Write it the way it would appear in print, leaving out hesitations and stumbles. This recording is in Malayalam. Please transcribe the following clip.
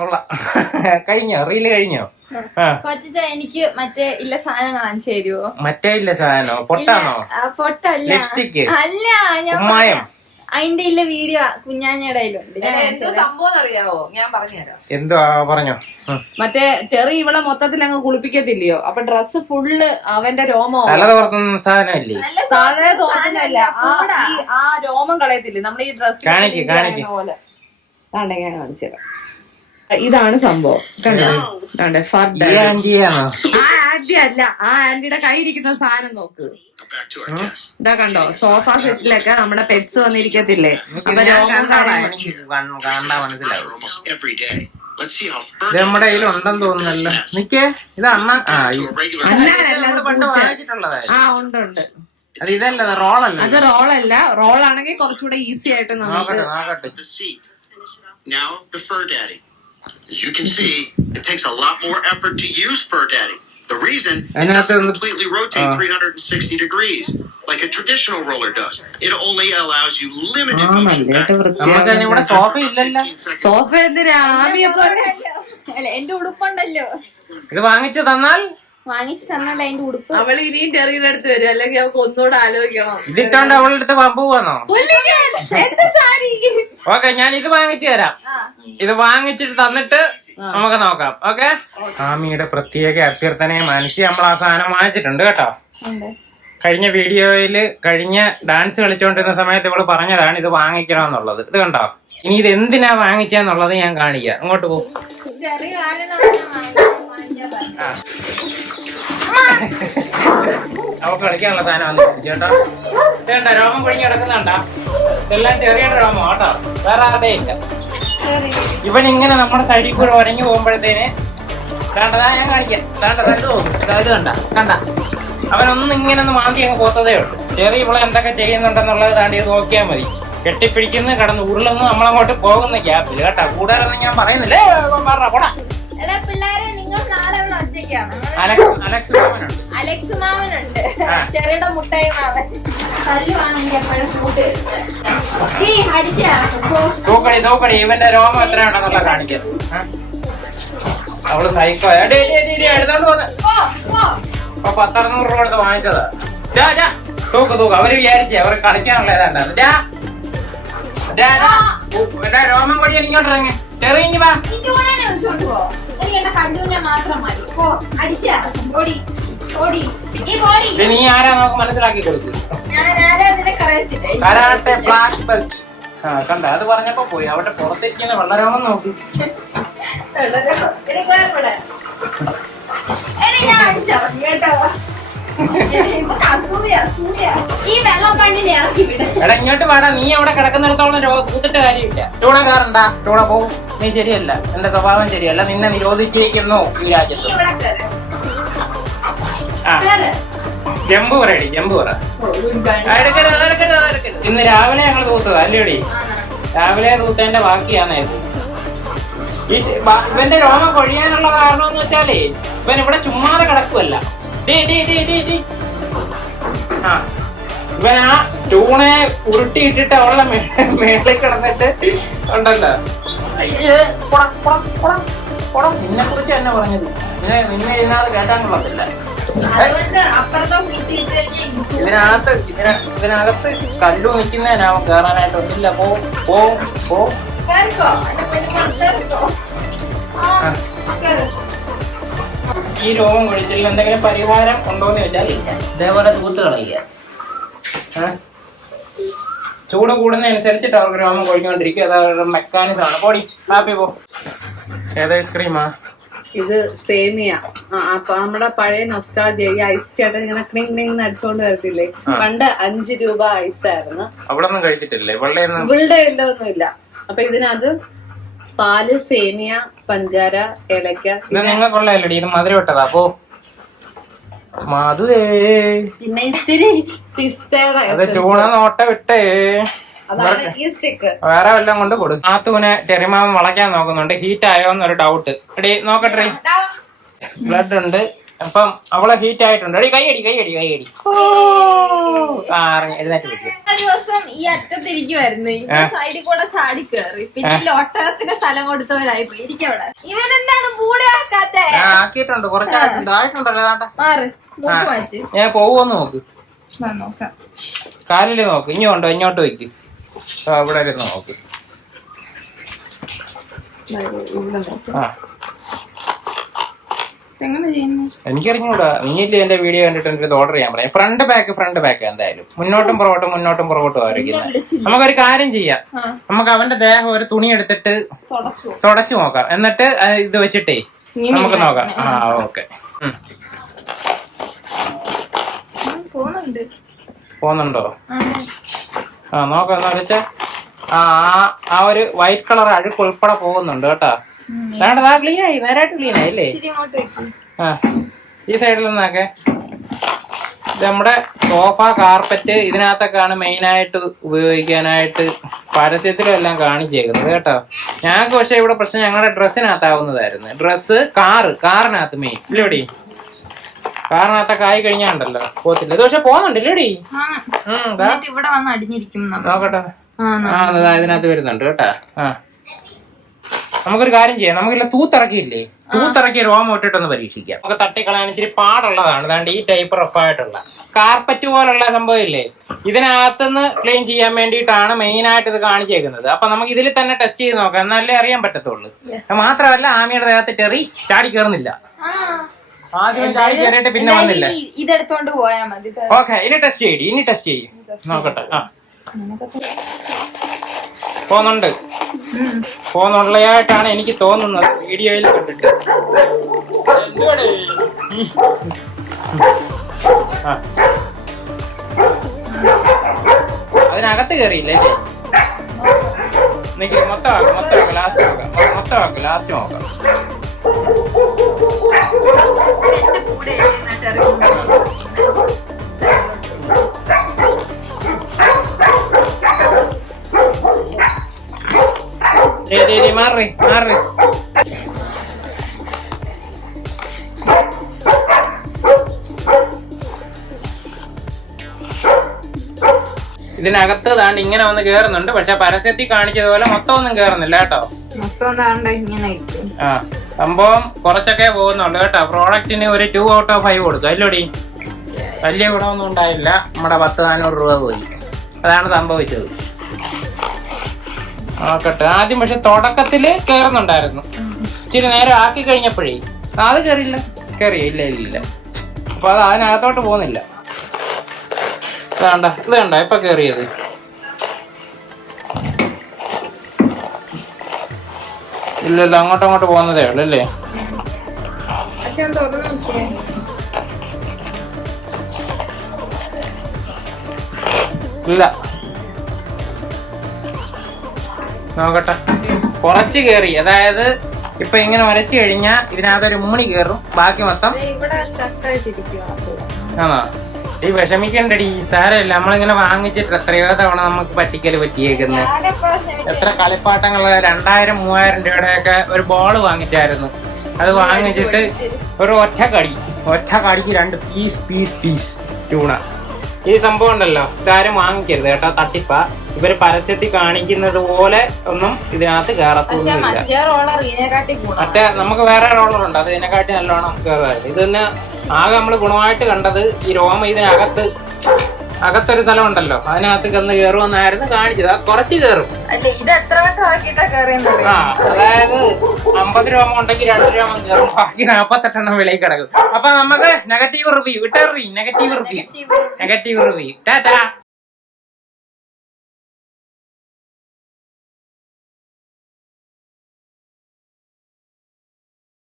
കൊള്ളാം. കഴിഞ്ഞോ? റീല് കഴിഞ്ഞോ? കൊച്ച എനിക്ക് മറ്റേ ഇല്ല സാധനം കാണിച്ചു തരുവോ? മറ്റേ ഇല്ല സാധനോ? പൊട്ടാണോ? പൊട്ടല്ല, ലിപ്സ്റ്റിക് അല്ല. ഞാൻ അതിന്റെ ഇല്ല വീഡിയോ കുഞ്ഞാഞ്ഞയുടെ കയ്യിലുണ്ട്. സംഭവം അറിയാവോ? ഞാൻ പറഞ്ഞുതരാം. എന്തുവാ പറഞ്ഞോ? മറ്റേ ടെറി ഇവിടെ മൊത്തത്തിൽ അങ്ങ് കുളിപ്പിക്കത്തില്ലയോ? അപ്പൊ ഡ്രസ്സ് ഫുള്ള് അവന്റെ രോമം തല തോർത്തുന്ന സാധനമില്ലേ? തല തോന്നുന്നില്ല, ആ രോമം കളയത്തില്ലേ നമ്മൾ ഈ ഡ്രസ് പോലെ. ഞാൻ കാണിച്ചുതരാം. ഇതാണ് സംഭവം. കണ്ടോ? ആ ആന്റി അല്ല, ആ ആന്റിയുടെ കയ്യിരിക്കുന്ന സാധനം നോക്ക്. ഇതാ കണ്ടോ? സോഫ സെറ്റിലൊക്കെ നമ്മുടെ പെറ്റ്സ് വന്നിരിക്കത്തില്ലേ? അപ്പൊ രോഗം നമ്മുടെ കയ്യിലുണ്ടെന്ന് തോന്നുന്നല്ലോ. നിക്കേ, ഇത് ഉണ്ട്. അത് ഇതല്ല, റോളല്ല. അത് റോളല്ല. റോളാണെങ്കിൽ കുറച്ചുകൂടെ ഈസി ആയിട്ട് നമുക്ക്. Now the Fur Daddy. As you can see, it takes a lot more effort to use Fur Daddy. The reason it doesn't completely rotate 360 degrees like a traditional roller does. It only allows you limited motion. Sofa ഇല്ലല്ലോ. സോഫ എന്തിനാ? അല്ല, എന്റെ ഉടുപ്പുണ്ടല്ലോ. ഇത് വാങ്ങിച്ചു തന്നാൽ അതിന്റെ ഉടുപ്പ് അവൾ ഇനിയും ടെറിയുടെ അടുത്ത് വരും, അല്ലെങ്കിൽ അവൾക്ക് ഒന്നുകൂടെ ആലോചിക്കണം. ഇതിട്ടോണ്ട് അവളുടെ അടുത്ത് പോവാന്നോ? ഓക്കെ, ഞാൻ ഇത് വാങ്ങിച്ചു തരാം. ഇത് വാങ്ങിച്ചിട്ട് തന്നിട്ട് നമുക്ക് നോക്കാം. ഓക്കെ. ആമിയുടെ പ്രത്യേക അഭ്യർത്ഥനയെ മാനിച്ച് നമ്മൾ ആ സാധനം വാങ്ങിച്ചിട്ടുണ്ട് കേട്ടോ. കഴിഞ്ഞ വീഡിയോയില് കഴിഞ്ഞ ഡാൻസ് കളിച്ചോണ്ടിരുന്ന സമയത്ത് ഇവള് പറഞ്ഞതാണ് ഇത് വാങ്ങിക്കണമെന്നുള്ളത്. ഇത് കണ്ടോ? ഇനി ഇത് എന്തിനാ വാങ്ങിച്ചെന്നുള്ളത് ഞാൻ കാണിക്കാം. അങ്ങോട്ട് പോകും. അവക്ക് കളിക്കാനുള്ള സാധനം വന്നിട്ട് ചേട്ടാ. ചേട്ടാ, രോമം കൊഴിഞ്ഞ് കിടക്കുന്നുണ്ടാ? ഇതെല്ലാം ചെറിയുടെ രോമം കേട്ടോ, വേറെ ആരുടെ ഇല്ല. ഇവൻ ഇങ്ങനെ നമ്മുടെ സൈഡിൽ കൂടെ ഉരഞ്ഞു പോകുമ്പോഴത്തേന് കണ്ടതാ ഞാൻ കാണിക്കാം. ഇത് കണ്ട അവനൊന്നും ഇങ്ങനെ ഒന്ന് മാന്തി അങ്ങ് പോത്തതേ ഉള്ളൂ. ചെറിയ ഇവളെ എന്തൊക്കെ ചെയ്യുന്നുണ്ടെന്നുള്ളത് താണ്ടി ഇത് നോക്കിയാൽ മതി. കെട്ടിപ്പിടിക്കുന്ന കടന്ന് ഉരുളൊന്നും നമ്മളങ്ങോട്ട് പോകുന്ന ഗ്യാപ്പിൽ കേട്ടാ. കൂടുതലൊന്നും ഞാൻ പറയുന്നില്ലേ. അലക്സ് മാമനുണ്ട്, ചെറിയുടെ മുട്ടായി മാമൻ. നോക്കടി ഇവന്റെ രോമം എത്ര ഉണ്ടെന്നുള്ള കാണിക്കാം. അവള് സൈക്കോ എടുത്തോണ്ട് പോന്ന്. 10-600 രൂപ കൊടുത്ത് വാങ്ങിച്ചതാ. തൂക്ക് അവര് വിചാരിച്ചേ അവർ കളിക്കാനുള്ള ഏതാണ്ടാണ്. രോമം കൊഴിയാൻ ഇങ്ങോട്ട് ഇറങ്ങി ചെറിയ വാ. നീ ആരാ നമുക്ക് മനസ്സിലാക്കി കൊടുക്കും. Karate black belt. കണ്ട, അത് പറഞ്ഞപ്പോ പോയി. അവിടെ പുറത്തേക്കുന്ന വെള്ളരോമം നോക്കി. എടാ ഇങ്ങോട്ട് വാടാ. നീ അവിടെ കിടക്കുന്നിടത്തോളം തൂത്തിട്ട് കാര്യമില്ല. ടൂണ കയറണ്ട. ടൂണ പോവും. നീ ശരിയല്ല, എന്റെ സ്വഭാവം ശരിയല്ല. നിന്നെ നിരോധിച്ചിരിക്കുന്നു ഈ രാജ്യത്ത്. ജമ്പ് പറയടി, ജമ്പ് പറ. ഇന്ന് രാവിലെ ഞങ്ങൾ തൂത്തതാ അല്ലേടി? രാവിലെ തൂത്തതിന്റെ ബാക്കിയാണത്. ഇവന്റെ രോമം കൊഴിയാനുള്ള കാരണം എന്ന് വെച്ചാലേ ഇവൻ ഇവിടെ ചുമ്മാതെ കിടക്കുവല്ല. ഇവൻ ആ ടൂണെ ഉരുട്ടിയിട്ടിട്ട് അവളുടെ മേളിൽ കിടന്നിട്ട് ഉണ്ടല്ലോ. നിന്നെ കുറിച്ച് തന്നെ പറഞ്ഞത്. നിന്നെ ഇതിനകത്ത് കേട്ടാൻ കൊള്ളത്തില്ല. ഇതിനകത്ത് കല്ലു നിൽക്കുന്നതിനാവും കേറാനായിട്ട്. ഒന്നില്ല. ഈ രോഗം കൊഴിച്ചിൽ എന്തെങ്കിലും പരിഹാരം ഉണ്ടോന്ന് വെച്ചാൽ ഇല്ല. ഇതേപോലെ തൂത്ത് കളയുക. ചൂട് കൂടുന്നതനുസരിച്ചിട്ട് അവർക്ക് രോമം കൊഴിഞ്ഞുകൊണ്ടിരിക്കും. അത് മെക്കാനിസം ആണ്. പോടി ഹാപ്പി പോ. ഏത് ഐസ്ക്രീമാ ഇത്? സേമിയ. അപ്പൊ നമ്മുടെ പഴയ നൊസ്റ്റാൾജിയ, ഈ ഐസ് ചേട്ടൻ ഇങ്ങനെ ക്ലിങ് അടിച്ചോണ്ട് വരത്തില്ലേ? പണ്ട് 5 രൂപ ഐസായിരുന്നു. അവിടെ ഒന്നും കഴിച്ചിട്ടില്ലേ? ഇവളുടെ എല്ലാം ഇല്ല. അപ്പൊ ഇതിനകത്ത് പാല്, സേമിയ, പഞ്ചാര, ഏലക്ക. നിങ്ങൾക്കുള്ളതല്ലേ ഇത്? മധുരം ഇട്ടതാ. അപ്പോ മധുരേ പിന്നെ ഇത്തിരി പിസ്തയുടെ ചൂണ നോട്ട വിട്ടേ. ഈ സ്റ്റിക്ക് വേറെ വല്ലതും കൊണ്ട് കൊടുക്കും. നാത്തൂനെ ടെറിമാമൻ വളയ്ക്കാൻ നോക്കുന്നുണ്ട്. ഹീറ്റ് ആയോന്നൊരു ഡൗട്ട്. എടീ നോക്കട്ടെ. ബ്ലഡ് ഉണ്ട്. അപ്പം അവളെ ഹീറ്റ് ആയിട്ടുണ്ട്. കൈയടി എഴുന്നേറ്റ് പിടിക്കും. ഒരു ദിവസം ഈ അറ്റത്തിരിക്കുവായിരുന്നു, സൈഡിൽ കൂടെ ചാടി കേറി, പിന്നെ ഒട്ടകത്തിന് സ്ഥലം കൊടുത്തവരായി പോയി. ഇരിക്കവിടെ ഇവൻ എന്താണ് കൂടെ ആക്കാത്തെ? ആക്കിയിട്ടുണ്ട്, കുറച്ചായിട്ടുണ്ടല്ലോ. മാറ്, മൂക്ക് മാറ്റി. ഞാൻ പോവോന്ന് നോക്ക്, നോക്കാം. കാലില് നോക്ക്. ഇങ്ങോട്ടോ, ഇങ്ങോട്ട് വെക്ക്. ഇവിടെ ഇരുന്ന് നോക്ക്. ആ എനിക്കറിഞ്ഞൂടാ, നീയില്ലേ എന്റെ വീഡിയോ കണ്ടിട്ട് എന്റെ ഓർഡർ ചെയ്യാൻ പറയാം. ഫ്രണ്ട് ബാക്ക് എന്തായാലും മുന്നോട്ടും പുറകോട്ടും ആയിരിക്കുന്നത്. നമുക്കൊരു കാര്യം ചെയ്യാം, നമുക്ക് അവന്റെ ദേഹം ഒരു തുണി എടുത്തിട്ട് തുടച്ചു നോക്കാം, എന്നിട്ട് ഇത് വെച്ചിട്ടേ നമുക്ക് നോക്കാം. ആ ഓക്കെ, പോന്നുണ്ടോ? ആ നോക്കാം. എന്താ വെച്ചാ ആ ഒരു വൈറ്റ് കളർ അഴുക്ക് ഉൾപ്പെടെ പോകുന്നുണ്ട് കേട്ടാ. ക്ലീനായി, നേരായിട്ട് ക്ലീനായി അല്ലേ? ആ ഈ സൈഡിൽ നിന്നൊക്കെ ഇത് നമ്മുടെ സോഫ, കാർപ്പറ്റ് ഇതിനകത്തൊക്കെയാണ് മെയിനായിട്ട് ഉപയോഗിക്കാനായിട്ട് പരസ്യത്തിലും എല്ലാം കാണിച്ചേക്കുന്നത് കേട്ടോ. ഞങ്ങൾക്ക് പക്ഷെ ഇവിടെ പ്രശ്നം ഞങ്ങളുടെ ഡ്രസ്സിനകത്താവുന്നതായിരുന്നു. Dress, കാറിനകത്ത് main ഇല്ലേടി. കാറിനകത്തൊക്കെ ആയി കഴിഞ്ഞാണ്ടല്ലോ പോത്തില്ല. ഇത് പക്ഷെ പോകുന്നുണ്ടല്ലേടി. ഇവിടെ വന്ന് അടിഞ്ഞിരിക്കും. നോക്കട്ടെ, ഇതിനകത്ത് വരുന്നുണ്ട് കേട്ടാ. ആ നമുക്കൊരു കാര്യം ചെയ്യാം, നമുക്കില്ല തൂത്തിറക്കിയ രോമം ഇട്ടിട്ടൊന്ന് പരീക്ഷിക്കാം. നമുക്ക് തട്ടിക്കളയാൻ ഇച്ചിരി പാടുള്ളതാണ്. അതാണ്ട് ഈ ടൈപ്പ് റഫായിട്ടുള്ള കാർപ്പറ്റ് പോലുള്ള സംഭവം ഇല്ലേ, ഇതിനകത്തുനിന്ന് ക്ലീൻ ചെയ്യാൻ വേണ്ടിയിട്ടാണ് മെയിൻ ആയിട്ട് ഇത് കാണിച്ചേക്കുന്നത്. അപ്പൊ നമുക്ക് ഇതിൽ തന്നെ ടെസ്റ്റ് ചെയ്ത് നോക്കാം, എന്നാലേ അറിയാൻ പറ്റത്തുള്ളൂ. മാത്രമല്ല ആമിയുടെ ദേഹത്ത് ടെറി ചാടി കയറുന്നില്ല. ആദ്യം ചാടി കയറിയിട്ട് പിന്നെ വന്നില്ല. ഇതെടുത്തോണ്ട് പോയാ മതി. ഓക്കെ, ഇനി ടെസ്റ്റ് ചെയ്യും നോക്കട്ടെ. ആ പോന്നുള്ളതായിട്ടാണ് എനിക്ക് തോന്നുന്നത് വീഡിയോയിൽ കണ്ടിട്ട്. അതിനകത്ത് കയറിയില്ലേ? മൊത്തം ലാസ്റ്റ് നോക്കാം. മാറി ഇതിനകത്ത് താണ്ട് ഇങ്ങനെ വന്ന് കേറുന്നുണ്ട്. പക്ഷെ പരസ്യത്തിൽ കാണിച്ചതുപോലെ മൊത്തം ഒന്നും കേറുന്നില്ല കേട്ടോ. ആ സംഭവം കുറച്ചൊക്കെ പോകുന്നുള്ളു കേട്ടോ. പ്രോഡക്റ്റിന് ഒരു 2 out of 5 കൊടുക്കും അല്ലോടി. വലിയ ഗുണമൊന്നും ഉണ്ടായില്ല. നമ്മുടെ 400 രൂപ പോയി. അതാണ് സംഭവിച്ചത്. നോക്കട്ടെ. ആദ്യം പക്ഷെ തുടക്കത്തില് കേറുന്നുണ്ടായിരുന്നു. ഇച്ചിരി നേരം ആക്കി കഴിഞ്ഞപ്പോഴേ അത് ഇല്ല. അപ്പൊ അത് അതിനകത്തോട്ട് പോകുന്നില്ല. ഇത് കണ്ട ഇപ്പൊ കേറിയത്. ഇല്ലല്ലോ, അങ്ങോട്ട് പോകുന്നതേ ഉള്ളു അല്ലേ? ഇല്ല, നോക്കട്ടെ. കുറച്ച് കേറി, അതായത് ഇപ്പൊ ഇങ്ങനെ വരച്ചു കഴിഞ്ഞാ ഇതിനകത്തൊരു മൂണി കേറും, ബാക്കി മൊത്തം ആണോ? ഈ വിഷമിക്കണ്ടടി, സാരമില്ല. നമ്മളിങ്ങനെ വാങ്ങിച്ചിട്ട് എത്രയോ തവണ നമുക്ക് പറ്റിയേക്കുന്നത്. എത്ര കളിപ്പാട്ടങ്ങള് 2000-3000 രൂപയുടെയൊക്കെ ഒരു ബോള് വാങ്ങിച്ചായിരുന്നു. അത് വാങ്ങിച്ചിട്ട് ഒരു ഒറ്റ കടിക്ക് 2 പീസ് ട്യൂണ. ഈ സംഭവം ഉണ്ടല്ലോ, ഇതാരും വാങ്ങിക്കരുത് കേട്ടോ, തട്ടിപ്പ. ഇവര് പരസ്യത്തിൽ കാണിക്കുന്നത് പോലെ ഒന്നും ഇതിനകത്ത് കയറത്തൊന്നുമില്ല. മറ്റേ നമുക്ക് വേറെ റോളറുണ്ട്, അത് ഇതിനെക്കാട്ടി നല്ലോണം കയറുമായിരുന്നു. ഇത് തന്നെ ആകെ നമ്മള് ഗുണമായിട്ട് കണ്ടത് ഈ രോമം അകത്തൊരു സ്ഥലം ഉണ്ടല്ലോ, അതിനകത്ത് കന്ന് കയറുമെന്നായിരുന്നു കാണിച്ചത്. കുറച്ച് കയറും. അതായത് 50 രോമം ഉണ്ടെങ്കിൽ 2 രോമം കയറും, ബാക്കി 48 വെളിയിൽ കിടക്കും. അപ്പൊ നമുക്ക് നെഗറ്റീവ് റിവ്യൂ ടാറ്റാ.